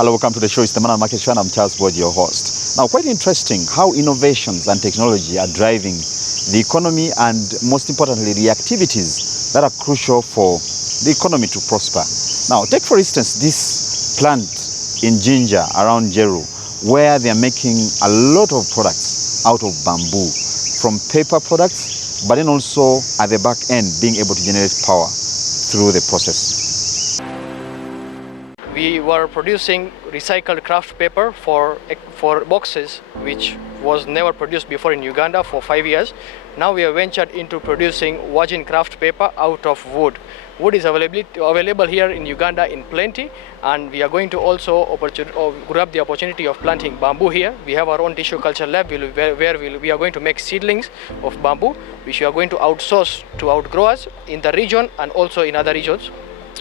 Hello, welcome to the show. It's the Man and Market Show, and I'm Charles Boyd, your host. Now, quite interesting how innovations and technology are driving the economy and, most importantly, the activities that are crucial for the economy to prosper. Now, take for instance this plant in Jinja around Jeru, where they are making a lot of products out of bamboo, from paper products, but then also at the back end being able to generate power through the process. We were producing recycled craft paper for boxes, which was never produced before in Uganda for 5 years. Now we have ventured into producing virgin craft paper out of wood. Wood is available here in Uganda in plenty, and we are going to also grab the opportunity of planting bamboo here. We have our own tissue culture lab where we are going to make seedlings of bamboo, which we are going to outsource to outgrowers in the region and also in other regions.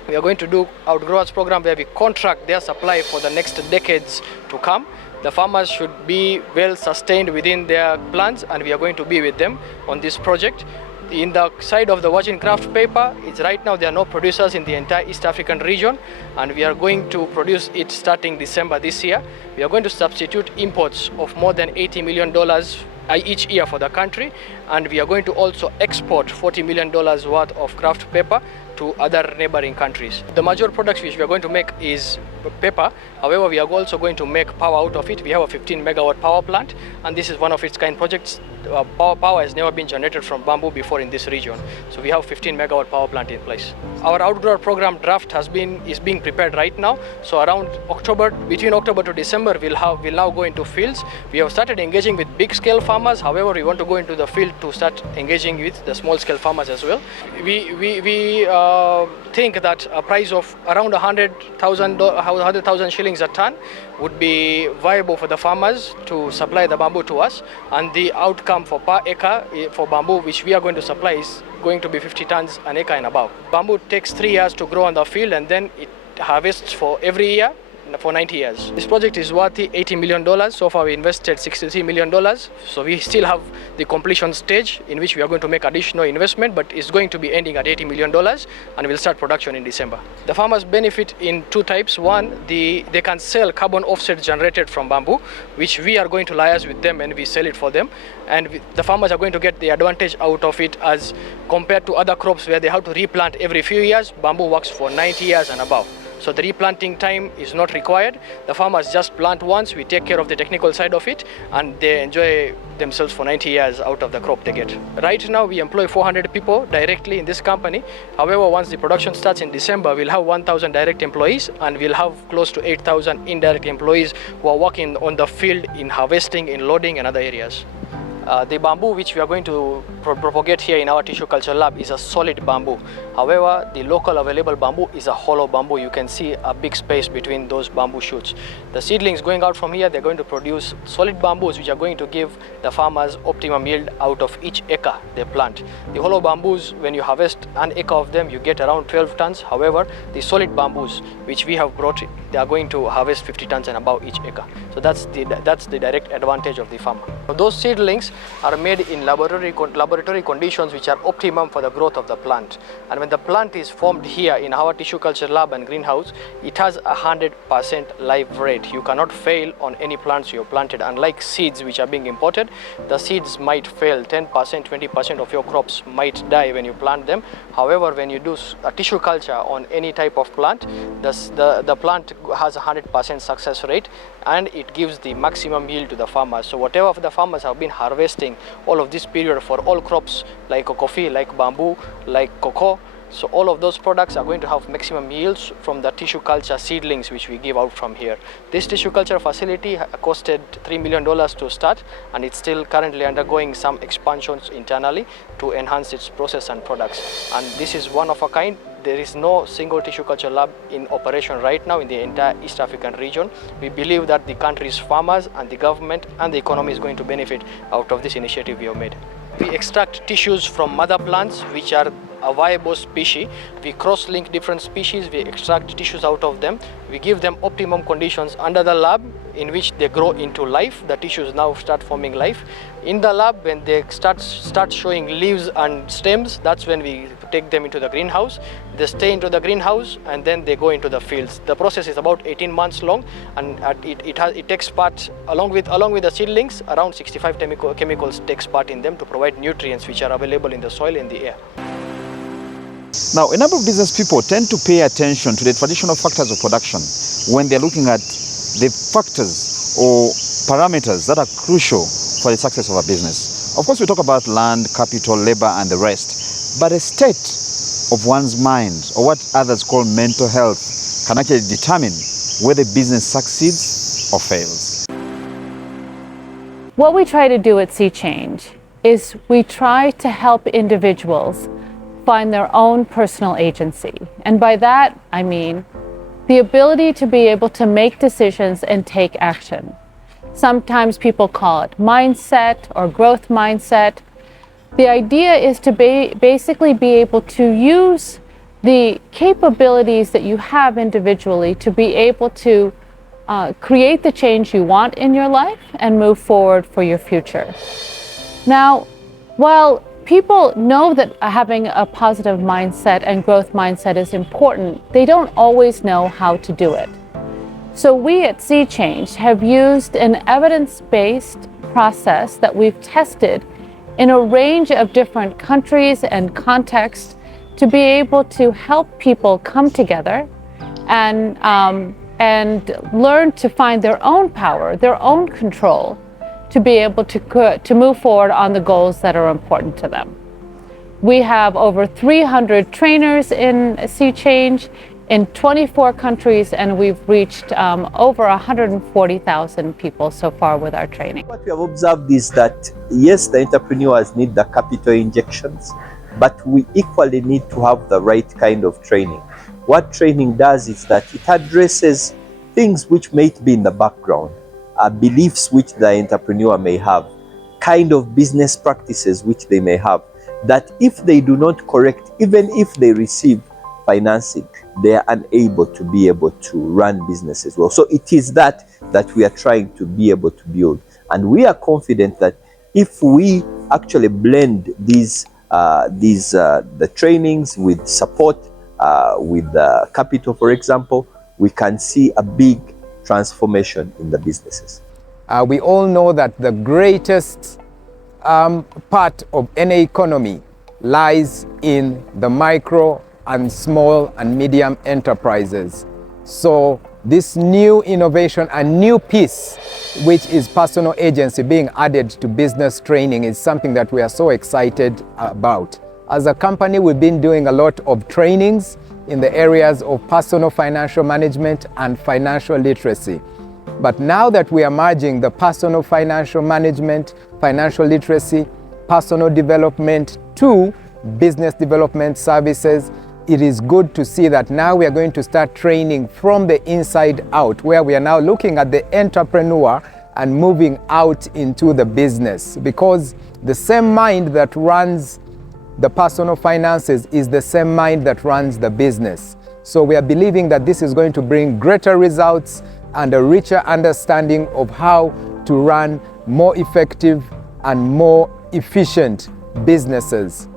We are going to do outgrowers program where we contract their supply for the next decades to come. The farmers should be well sustained within their plants, and we are going to be with them on this project. In the side of the virgin craft paper, right now there are no producers in the entire East African region, and we are going to produce it starting December this year. We are going to substitute imports of more than $80 million each year for the country, and we are going to also export $40 million worth of craft paper to other neighboring countries. The major products which we are going to make is paper. However, we are also going to make power out of it. We have a 15 megawatt power plant, and this is one of its kind projects. Power has never been generated from bamboo before in this region. So we have 15 megawatt power plant in place. Our outgrower program draft is being prepared right now. So around between October to December, we'll now go into fields. We have started engaging with big scale farmers. However, we want to go into the field to start engaging with the small scale farmers as well. We think that a price of around 100,000 shillings a ton would be viable for the farmers to supply the bamboo to us, and the outcome for per acre for bamboo which we are going to supply is going to be 50 tons an acre and above. Bamboo takes 3 years to grow on the field, and then it harvests for every year for 90 years. This project is worth $80 million. So far we invested $63 million. So we still have the completion stage in which we are going to make additional investment, but it's going to be ending at $80 million, and we'll start production in December. The farmers benefit in two types. One, they can sell carbon offset generated from bamboo, which we are going to liaise with them and we sell it for them. And the farmers are going to get the advantage out of it as compared to other crops where they have to replant every few years. Bamboo works for 90 years and above. So the replanting time is not required. The farmers just plant once, we take care of the technical side of it, and they enjoy themselves for 90 years out of the crop they get. Right now we employ 400 people directly in this company. However, once the production starts in December, we'll have 1,000 direct employees, and we'll have close to 8,000 indirect employees who are working on the field in harvesting, in loading and other areas. The bamboo which we are going to propagate here in our tissue culture lab is a solid bamboo. However, the local available bamboo is a hollow bamboo. You can see a big space between those bamboo shoots. The seedlings going out from here, they're going to produce solid bamboos which are going to give the farmers optimum yield out of each acre they plant. The hollow bamboos, when you harvest an acre of them, you get around 12 tons. However, the solid bamboos which we have brought, they are going to harvest 50 tons and above each acre. So that's the direct advantage of the farmer. Those seedlings are made in laboratory conditions which are optimum for the growth of the plant. And when the plant is formed here in our tissue culture lab and greenhouse, it has 100% live rate. You cannot fail on any plants you have planted. Unlike seeds which are being imported, the seeds might fail. 10%, 20% of your crops might die when you plant them. However, when you do a tissue culture on any type of plant, the plant has 100% success rate, and it gives the maximum yield to the farmers. So whatever the farmers have been harvesting all of this period for all crops like coffee, like bamboo, like cocoa, so all of those products are going to have maximum yields from the tissue culture seedlings which we give out from here. This tissue culture facility costed $3 million to start, and it's still currently undergoing some expansions internally to enhance its process and products. And this is one of a kind. There is no single tissue culture lab in operation right now in the entire East African region. We believe that the country's farmers and the government and the economy is going to benefit out of this initiative we have made. We extract tissues from mother plants which are a viable species. We cross-link different species, we extract tissues out of them, we give them optimum conditions under the lab in which they grow into life. The tissues now start forming life. In the lab, when they start showing leaves and stems, that's when we take them into the greenhouse. They stay into the greenhouse and then they go into the fields. The process is about 18 months long, and it takes part, along with the seedlings, around 65 chemicals takes part in them to provide nutrients which are available in the soil and the air. Now, a number of business people tend to pay attention to the traditional factors of production when they're looking at the factors or parameters that are crucial for the success of a business. Of course, we talk about land, capital, labor, and the rest, but a state of one's mind, or what others call mental health, can actually determine whether business succeeds or fails. What we try to do at Sea Change is we try to help individuals find their own personal agency. And by that, I mean the ability to be able to make decisions and take action. Sometimes people call it mindset or growth mindset. The idea is to basically be able to use the capabilities that you have individually to be able to create the change you want in your life and move forward for your future. Now, while people know that having a positive mindset and growth mindset is important, they don't always know how to do it. So we at Sea Change have used an evidence-based process that we've tested in a range of different countries and contexts to be able to help people come together and learn to find their own power, their own control, to be able to move forward on the goals that are important to them. We have over 300 trainers in Sea Change in 24 countries, and we've reached over 140,000 people so far with our training. What we have observed is that, yes, the entrepreneurs need the capital injections, but we equally need to have the right kind of training. What training does is that it addresses things which may be in the background, beliefs which the entrepreneur may have, kind of business practices which they may have, that if they do not correct, even if they receive financing, they are unable to be able to run businesses well. So it is that we are trying to be able to build. And we are confident that if we actually blend the trainings with support, with capital, for example, we can see a big transformation in the businesses. We all know that the greatest part of any economy lies in the micro and small and medium enterprises. So this new innovation and new piece, which is personal agency being added to business training, is something that we are so excited about. As a company, we've been doing a lot of trainings in the areas of personal financial management and financial literacy. But now that we are merging the personal financial management, financial literacy, personal development to business development services, it is good to see that now we are going to start training from the inside out, where we are now looking at the entrepreneur and moving out into the business, because the same mind that runs the personal finances is the same mind that runs the business. So we are believing that this is going to bring greater results and a richer understanding of how to run more effective and more efficient businesses.